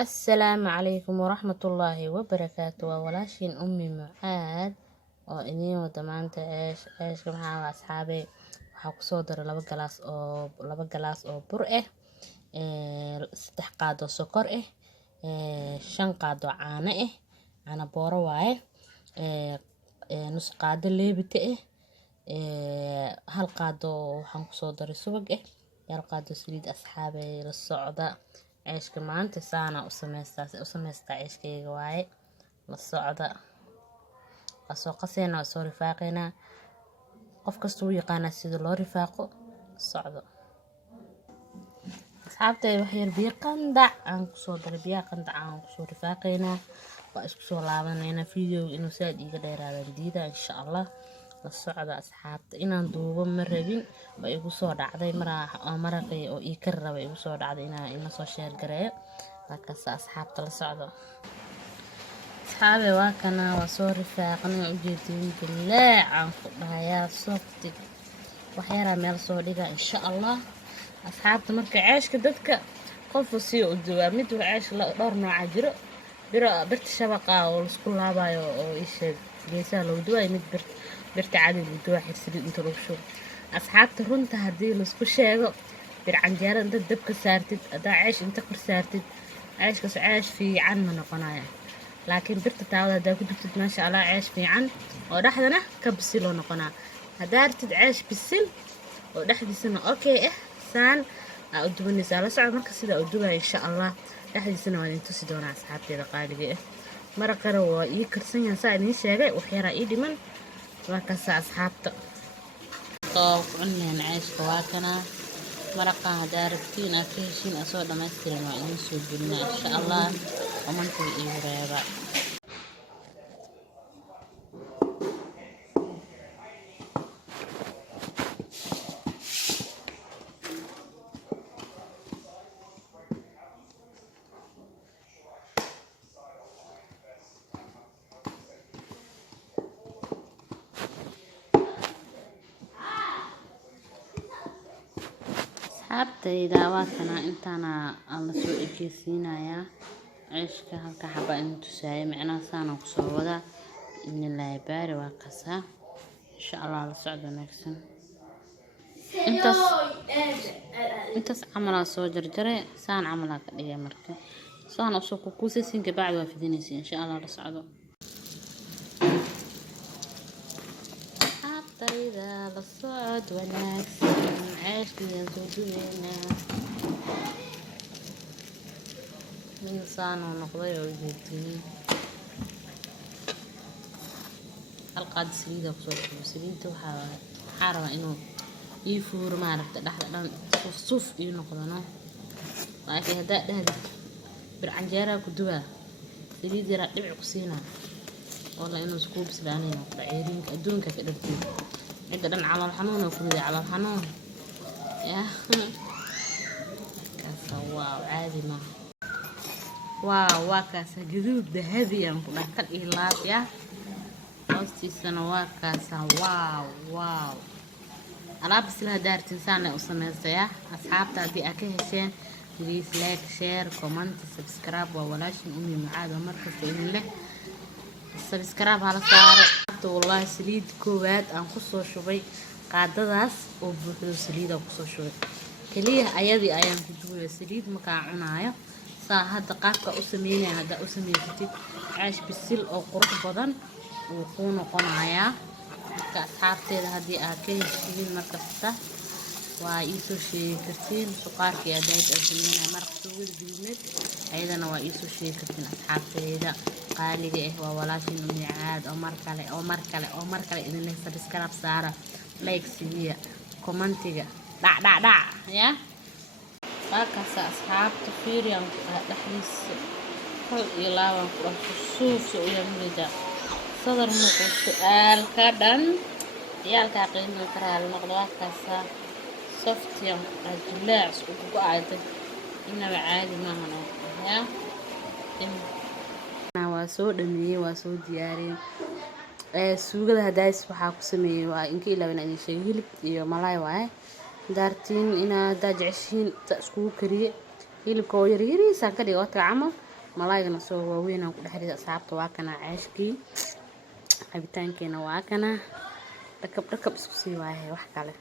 السلام عليكم ورحمة الله وبركاته. وولاشين أمي معاد oo idin wada maanta ceeshka maxaa asxaabe waxaa ku soo daray laba galaas oo bur ah, 3 qaado sokor ah, 5 qaado caano ah, caano booro waaye, nus qaado leebite ah, 1 qaado waxaan ku soo daray subag ah, 1 qaado saliid asxaabe la socda. ceeshka maanta saana u sameystaa ceeshkayga waaye la socda. asoo qaseena soo rifaaqeena qof kasta uu yaqaan sida loo rifaaqo socdo. asxaabtay wax yar biyo qandac aan ku soo daray, biyo qandac aan ku soo rifaaqeena waa isku soo laabanayna video inuu saad iga dheeraado diida insha Allah. la socda asxaabta inaan duubo ma rabin way igu soo dhacday maraqay oo ii kar rabay igu soo dhacday inaan soo share gareeyo markaas asxaabta la socdo. asxaabe waa kana waa soo rifaaqnay ujeedin bilaa aan ku dhahayaa softi wax yar meel soo dhiga insha Allah. asxaabta marka ceeshka dadka qof si u duwaa mid ceesh la dhowr nooc jiro birta shabaqa oo isku laabayo oo isha geesaha loo duway mid birta caadi loo duwaa xirsidii inta lagu shubo. asxaabta runta hadii la isku sheego bir canjeero inta dabka saartid adaa ceesh inta kor saartid ceeshkaas ceesh fiican ma noqonayo, laakiin birta taawada hadaa ku dubtid maasha Allah ceesh fiican oo dhaxdana ka bisil oo noqonaa. hadaa artid ceesh bisil oo dhaxdiisana okay saan aa u dubanaysaa la socdo marka sida u dubay insha Allah. dhaxdiisana waan inta si doonaa asxaabteeda qaaliga maraqana waa ii karsan yahay saa idin sheegay wax yar ii dhiman markaas asxaabta oo cunayaan ceeshka waa kana maraqa hadaa rabtiin aad ka heshiin asoo dhammaystiran waa idin soo gelinaa insha Allah. commentiga iigu reeba. asxaabtayda waa kana intaana aan la soo ekeysiinayaa ceeshka halka xaba in tusaayo macnaha saana ku soo wada in la baari waa kasa insha Allah la socdo wanaagsan. intaas camal soo jarjare saan camal ka dhigay marka saan u soo ku kuusiin ka bacdi waa fidinaysa insha Allah la socdo. asxaabtayda la socdo wanaagsan ceeshka soo duweena إنسان ونقضي وجدتني القاد سليدة وصوت سليدة وحارة إنه يفور ما عرفت لحظة صوف ينقضنا لكن هذا برعنجارة كدوها سليدة رأي قصينا والله إنه سكوب سلانين وعيرين كدون كفدرتي عندنا على الحنون وكل على الحنون يا كسواء عادي ما واكاس جذوب ذهبي أنا كل إهلاك يا أستي سنة واكاس واو أنا بس لها دار تنسانا أصلا يا أصحاب تادي أكيشين بليز لايك شير كومنت سبسكرايب وولاشين أمي معاد ومركز بإذن الله سبسكرايب على صار والله سليد كوبات أنقصه شوي قاعدة وبحث سليد أنقصه شوي كليه أيدي أيام كدوه سليد مكاعنايا هذا قافك أسميني هذا أسميتي عاش بالسل أو قرط بدن وكون قناعيا كأصحابتي هذه أكيد شيء مركزته وإيسو شيء كرتين سكارك يا دايت أسمينا مركزوي بالمد أيضا وإيسو شيء كرتين أصحابتي هذا قال لي هو ولاشين أمي عاد أو مركلة إذا ليس بسكراب سارة لايك سوية كومنتيجا دع يا markaas asxaabta fiiriyaan dhaxliis hal iyo laba qurux suuf soo yimida sadar muqo su'aal ka dhan yaalka qiimo karaal noqdo kaas softiyan ajlaac ugu go'ayday inaba caadi maahan ya waa soo dhameeyay waa soo diyaariyay suugada hadays waxa ku sameeyay waa inkii ilaa in shay hilib iyo malaay waaye دارتين إنا داجعشين تأسكو كريه هيلبكو يريري ساكري واتعمل malaygana soo waaweyn aan ku dhex riday asxaabta. waa kana ceeshkii cabitaankeena waa kana dhakab isku sii waaye wax kale